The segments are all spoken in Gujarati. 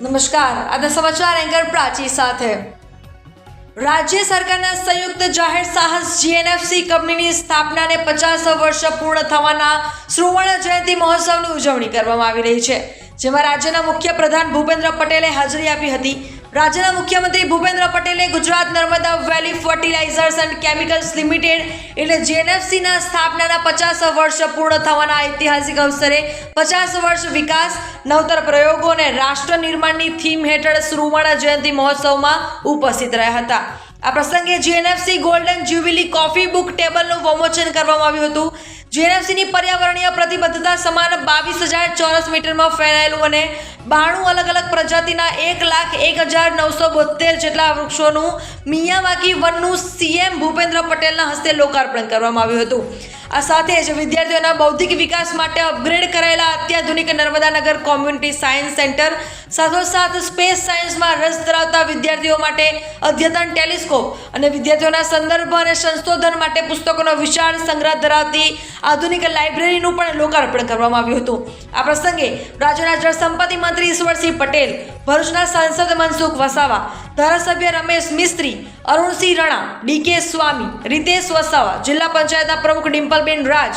નમસ્કાર, આજના સમાચાર એન્કર પ્રાચી સાથે। રાજ્ય સરકારના સંયુક્ત જાહેર સાહસ જીએનએફસી કંપનીની સ્થાપનાને 50 વર્ષ પૂર્ણ થવાના સુવર્ણ જયંતિ મહોત્સવની ઉજવણી કરવામાં આવી રહી છે, જેમાં રાજ્યના મુખ્યપ્રધાન ભૂપેન્દ્ર પટેલે હાજરી આપી હતી। રાજ્યના મુખ્યમંત્રી ભૂપેન્દ્ર પટેલે ગુજરાત નર્મદા વેલી ફર્ટિલાઇઝર્સ એન્ડ કેમિકલ્સ લિમિટેડ એટલે જીએનએફસીના સ્થાપનાના 50 વર્ષ પૂર્ણ થવાના ઐતિહાસિક અવસરે 50 વર્ષ વિકાસ, નવતર પ્રયોગો અને રાષ્ટ્ર નિર્માણની થીમ હેઠળ સુવર્ણ જયંતિ મહોત્સવમાં ઉપસ્થિત રહ્યા હતા। આ પ્રસંગે GNFC golden jubilee coffee book ટેબલનું વિમોચન કરવામાં આવ્યું હતું। જીએનએફસીની પર્યાવરણીય પ્રતિબદ્ધતા સમાન 22,000 ચોરસ મીટરમાં ફેલાયેલું અને 92 અલગ અલગ પ્રજાતિના 1,01,972 જેટલા વૃક્ષોનું મિયાવાકી વનનું સીએમ ભૂપેન્દ્ર પટેલના હસ્તે લોકાર્પણ કરવામાં આવ્યું હતું। આ સાથે જ વિદ્યાર્થીઓના બૌદ્ધિક વિકાસ માટે અપગ્રેડ કરાયેલા અત્યાધુનિક નર્મદાનગર કોમ્યુનિટી સાયન્સ સેન્ટર, સાથોસાથ સ્પેસ સાયન્સમાં રસ ધરાવતા વિદ્યાર્થીઓ માટે અદ્યતન ટેલિસ્કોપ અને વિદ્યાર્થીઓના સંદર્ભ અને સંશોધન માટે પુસ્તકોનો વિશાળ સંગ્રહ ધરાવતી આધુનિક લાઇબ્રેરીનું પણ લોકાર્પણ કરવામાં આવ્યું હતું। આ પ્રસંગે રાજ્યના જળસંપત્તિ મંત્રી ઈશ્વરસિંહ પટેલ, ભરૂચના સાંસદ મનસુખ વસાવા, ધારાસભ્ય રમેશ મિસ્ત્રી, અરુણસિંહ રણા, ડીકે સ્વામી, રીતેશ વસાવા, જિલ્લા પંચાયતના પ્રમુખ ડિમ્પલબેન રાજ,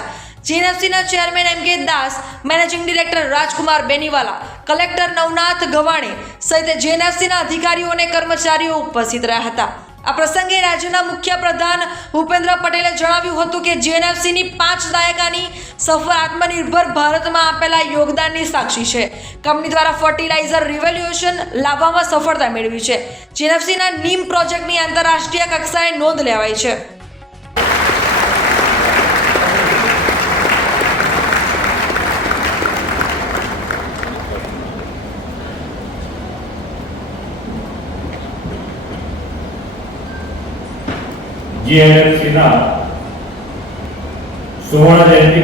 જીએનએફસીના ચેરમેન એમ.કે. દાસ, મેનેજિંગ ડિરેક્ટર રાજકુમાર બેનીવાલા, કલેક્ટર નવનાથ ગવાણે સહિત જીએનએફસીના અધિકારીઓ અને કર્મચારીઓ ઉપસ્થિત રહ્યા હતા। આ પ્રસંગે રાજ્યના મુખ્યપ્રધાન ભૂપેન્દ્ર પટેલે જણાવ્યું હતું કે જીએનએફસીની 5 દાયકાની સફળ આત્મનિર્ભર ભારતમાં આપેલા યોગદાનની સાક્ષી છે। કંપની દ્વારા ફર્ટિલાઇઝર રિવોલ્યુશન લાવવામાં સફળતા મેળવી છે। જીએનએફસીના નીમ પ્રોજેક્ટની આંતરરાષ્ટ્રીય કક્ષાએ નોંધ લેવાઈ છે। જીએનએફસીના સુવર્ણ જયંતિ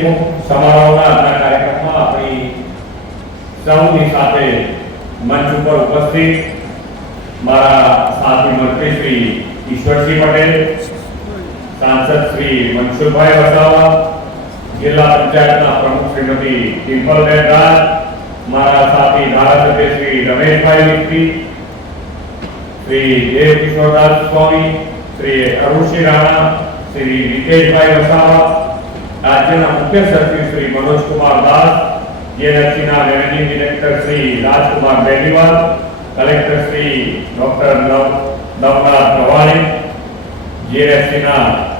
સમારોહના આજના કાર્યક્રમમાં આપણી સૌની સાથે મંચ ઉપર ઉપસ્થિત મારા સાથી મંત્રી શ્રી ઈશ્વરસિંહ પટેલ, સાંસદ શ્રી મનસુખભાઈ વસાવા, જિલ્લા પંચાયતના પ્રમુખ શ્રીમતી ડિમ્પલબેન રાજ, મારા સાથી ધારાસભ્ય શ્રી રમેશભાઈ મિસ્ત્રી, શ્રી દેવકિશોરદાસ સ્વામી, श्री अरुणसिंह राणा, श्री रितेशभाई वसावा, राज्यना मुख्य सचिव श्री मनोज कुमार दास, जीएनएफसीना managing director Shri Rajkumar Beniwal, collector Shri doctor Navnath Gawane, जीएनएफसीना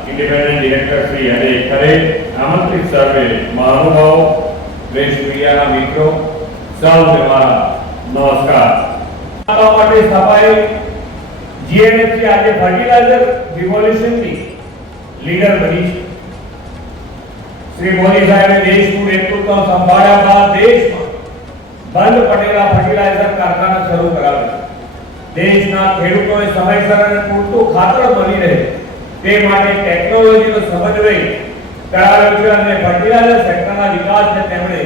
इंडिपेंडेंट डायरेक्टर श्री अजय खरे, आमंत्रित सर्वे महानुभावों, प्रेस मीडिया मित्रों, सौने मारा नमस्कार। जीएनएफसी आज फर्टिलाइजर रिवोल्यूशन की लीडर बनी है। श्री मोदी साहब ने देश को नेतृत्व संभाळ्या बाद देश में बंद पड़ेला फर्टिलाइजर कारखाना शुरू करावे, देशना खेडूतोने समयसर અને પૂરતું ખાતર મળી રહે તે માટે ટેકનોલોજીનો સમન્વય કરાવ્યો છે અને ફર્ટિલાઇઝર સેક્ટરના વિકાસને તેમણે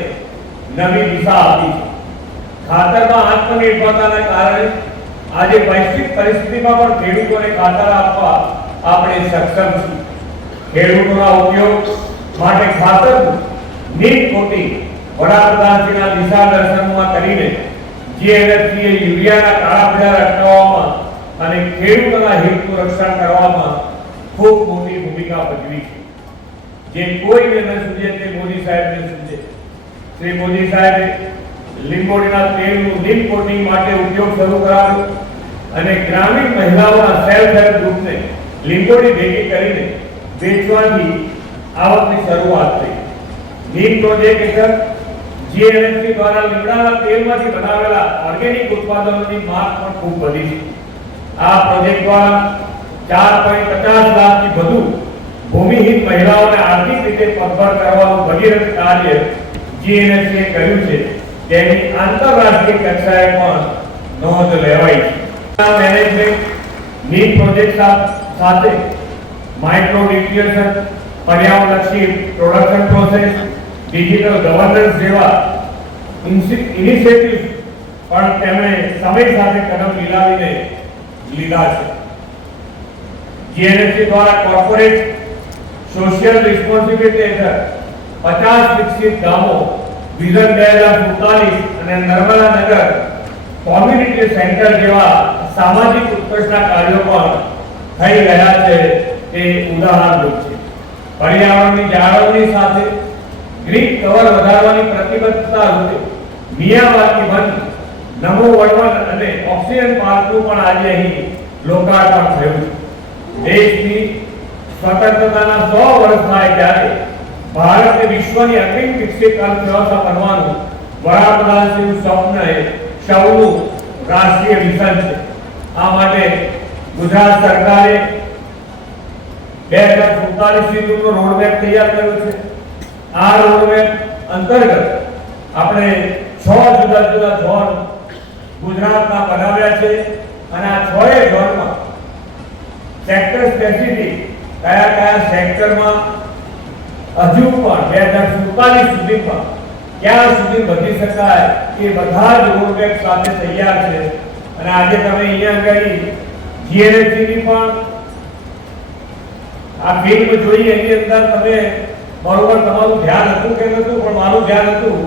નવી દિશા આપી છે। ખાતરમાં આત્મનિર્ભરતાના કારણે આજે વૈશ્વિક પરિસ્થિતિમાં પણ ખેડૂતોને ખાતર આપવા આપણે સક્ષમ છીએ। ખેડૂતોના ઉપયોગ માટે ખાતરનું નીટ કોટિંગ વડાપ્રધાનશ્રીના દિશા દર્શનમાં કરીને જીએનએફસીએ યુરિયાના કાળા બજાર અટકાવવામાં અને ખેડૂતોના હિતનું રક્ષણ કરવામાં ખૂબ મોટી ભૂમિકા ભજવી છે। જે કોઈને ન સૂઝે તે મોદી સાહેબને સૂઝે। શ્રી મોદી સાહેબે લીંબોડીના તેલનું નીમ કોટિંગ માટે ઉપયોગ શરૂ કરાવ્યો અને ગ્રામીણ મહિલાઓના સેલ્ફ હેલ્પ ગ્રુપને લીંબોડી ભેગી કરીને વેચવાની આવકની શરૂઆત થઈ। નીમ પ્રોજેક્ટ હેઠળ જીએનએફસી દ્વારા લીમડાના તેલમાંથી બનાવેલા ઓર્ગેનિક ઉત્પાદનોની માંગ પણ ખૂબ વધી છે। આ પ્રોજેક્ટ દ્વારા 4.50 લાખથી વધુ ભૂમિહીન મહિલાઓને આર્થિક રીતે પગભર કરવાનું ભગીરથ કાર્ય જીએનએફસીએ કર્યું છે, તેની આંતરરાષ્ટ્રીય કક્ષાએ પણ નોંધ લેવાઈ છે। मैनेजमेंट नीम प्रोजेक्ट साथ माइक्रो न्यूट्रिशन, पर्यावरणलक्षी प्रोडक्शन प्रोसेस, डिजिटल गवर्नेंस जेवा इनिशिएटिव्स पण તેમણે સમય સાથે કદમ મિલાવીને લીધા છે। જીએનએફસી દ્વારા કોર્પોરેટ સોશિયલ રિસ્પોન્સિબિલિટી હેઠળ 50 વિકસિત ગામો વિઝન 2047 અને નર્મદાનગર કોમ્યુનિટી સેન્ટર જેવા સામાજિક ઉત્કર્ષના કાર્યો પણ થઈ રહ્યા છે તે ઉદાહરણરૂપ છે. પર્યાવરણની જાળવણી સાથે ગ્રીન કવર વધારવાની પ્રતિબદ્ધતા રૂપે મિયાવાકી વન, નમો વન અને ઓક્સિજન પાર્કનું પણ આજે અહીં લોકાર્પણ થયું છે. દેશની સ્વતંત્રતાના 100 વર્ષ થાય ત્યારે ભારતને વિશ્વની અગ્રીમ વિકસિત અર્થવ્યવસ્થા બનવાનું વડાપ્રધાનશ્રીનું સ્વપ્ન એ સૌનું રાષ્ટ્રીય મિશન છે. આ માટે ગુજરાત સરકારે 2047 સુધીનો રોડમેપ તૈયાર કર્યો છે. આ રોડમેપ અંતર્ગત આપણે 6 જુદા જુદા ઝોન ગુજરાતમાં બનાવ્યા છે અને આ 6 ઝોનમાં સેક્ટર સ્પેસિફિક કયા સેક્ટરમાં હજુ પણ 2047 સુધીમાં ક્યાં સુધી વધી શકાય એ બધા જ રોડમેપ સાથે તૈયાર છે. અને આજે તમે અહીંયા આગળ જીએનએફસી ની પણ આ ફિલ્મ જોઈ, એની અંદર તમે બરોબર તમારું ધ્યાન હતું કે નતું, પણ મારું ધ્યાન હતું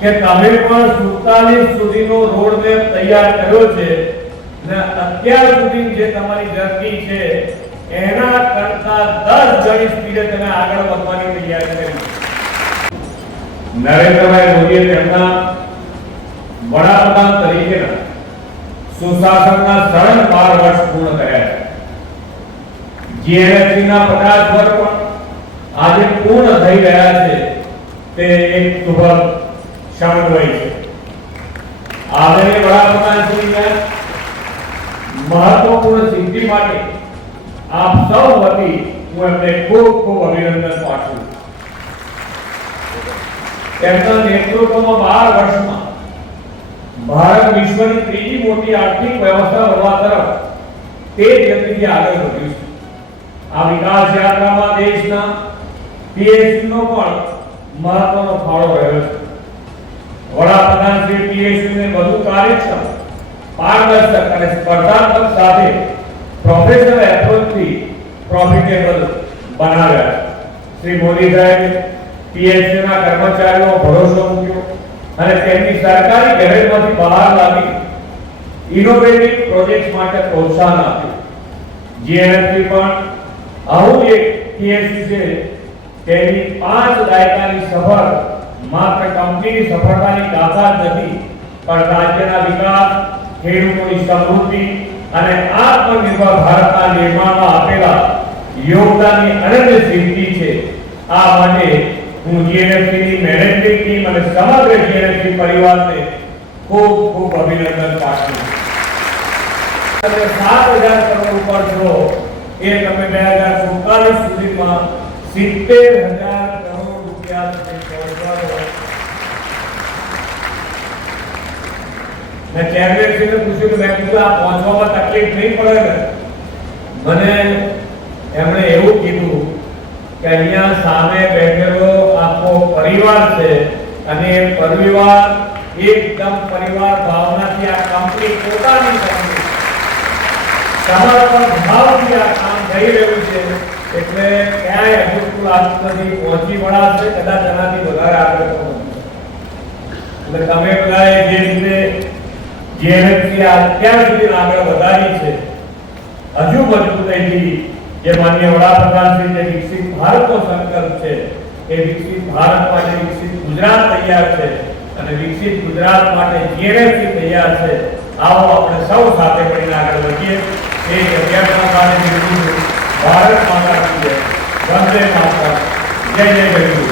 કે તમે પણ 47 સુધીનો રોડમેપ તૈયાર કર્યો છે અને અત્યાર સુધી જે તમારી જર્ની છે એના કરતા 10 ગણી સ્પીડે તમે આગળ વધવાની તૈયારી કરી. નરેન્દ્રભાઈ મોદીએ તેમના વડાપ્રધાન તરીકેના સુશાસનના 12 વર્ષ પૂર્ણ કર્યા છે. જીએનએફસી ના 50 વર્ષ પણ આજે પૂર્ણ થઈ રહ્યા છે તે એક શુભ સમન્વય છે. આદરણીય વડાપ્રધાનશ્રીને મહત્વપૂર્ણ સિદ્ધિ માટે આપ સૌ વતી હું એમને ખૂબ ખૂબ અભિનંદન પાઠવું છું. તેમના નેતૃત્વમાં 12 વર્ષમાં ભારત વિશ્વની ત્રીજી મોટી આર્થિક વ્યવસ્થા બનવા તરફ તેજ ગતિથી આગળ વધ્યું છે. આ વિકાસ યાત્રામાં દેશના પીએસયુનો પણ મહત્વનો ફાળો રહ્યો છે. વડાપ્રધાન શ્રી પીએસયુને વધુ કાર્યક્ષમ, પારદર્શક અને સ્પર્ધાત્મક સાથે પ્રોફેશનલ એપ્રોચથી પ્રોફિટેબલ બનાવ્યા છે. શ્રી મોદી સાહેબે પીએસયુના કર્મચારીઓ ભરોસો મૂક્યો અને તેમની સરકારી ગેરહાજરીમાંથી બહાર લાવી ઇનોવેટિવ પ્રોજેક્ટ્સ માટે પ્રોત્સાહન આપ્યું. જીએનએફસી પણ આવું એક પીએસયુ છે તેની 5 દાયકાની સફર માત્ર કંપનીની સફળતાની ગાથા જ નથી, પણ રાજ્યના વિકાસ, ખેડૂતોની સમૃદ્ધિ અને આત્મનિર્ભર ભારતના નિર્માણમાં આપેલા યોગદાનની અનન્ય સિદ્ધિ છે. આ માટે હું જીએનએફસીની મેનેજમેન્ટ ટીમ અને સમગ્ર જીએનએફસી પરિવારને ખૂબ ખૂબ અભિનંદન પાઠવું છું. 7,000 કરોડ ઉપર છો એ તમે 2047 સુધીમાં 70,000 કરોડ રૂપિયા સુધી પહોંચવાનો. મેં ચેરમેનશ્રીને પૂછ્યું કે મેં કીધું આ પહોંચવામાં તકલીફ નહીં પડે ને? મને એમણે એવું કીધું કે અહીંયા સામે બેઠેલો આખો પરિવાર છે અને એ પરિવાર એકદમ પરિવાર ભાવનાથી આ કંપની પોતાની કંપની સમર્પણ ભાવથી આ કામ થઈ રહ્યું છે. એટલે ક્યાંય અનુકૂળ આત્મથી પહોંચી વળાશે, કદાચ એનાથી વધારે આગળ પહોંચશે. એટલે તમે બધાએ જે રીતે જીએનએફસી અત્યાર સુધી આગળ વધારી છે, હજુ મજબૂતાઈથી જે માનનીય વડાપ્રધાન શ્રી જે વિકસિત ભારતનો સંકલ્પ છે એ વિકસિત ભારત માટે વિકસિત ગુજરાત તૈયાર છે અને વિકસિત ગુજરાત માટે જીએનએફસી તૈયાર છે. આવો આપણે સૌ સાથે મળીને આગળ વધીએ. એ અભ્યાસના સાથે ભારત માતા કી જય, વંદે માતરમ, જય જય ગરવી.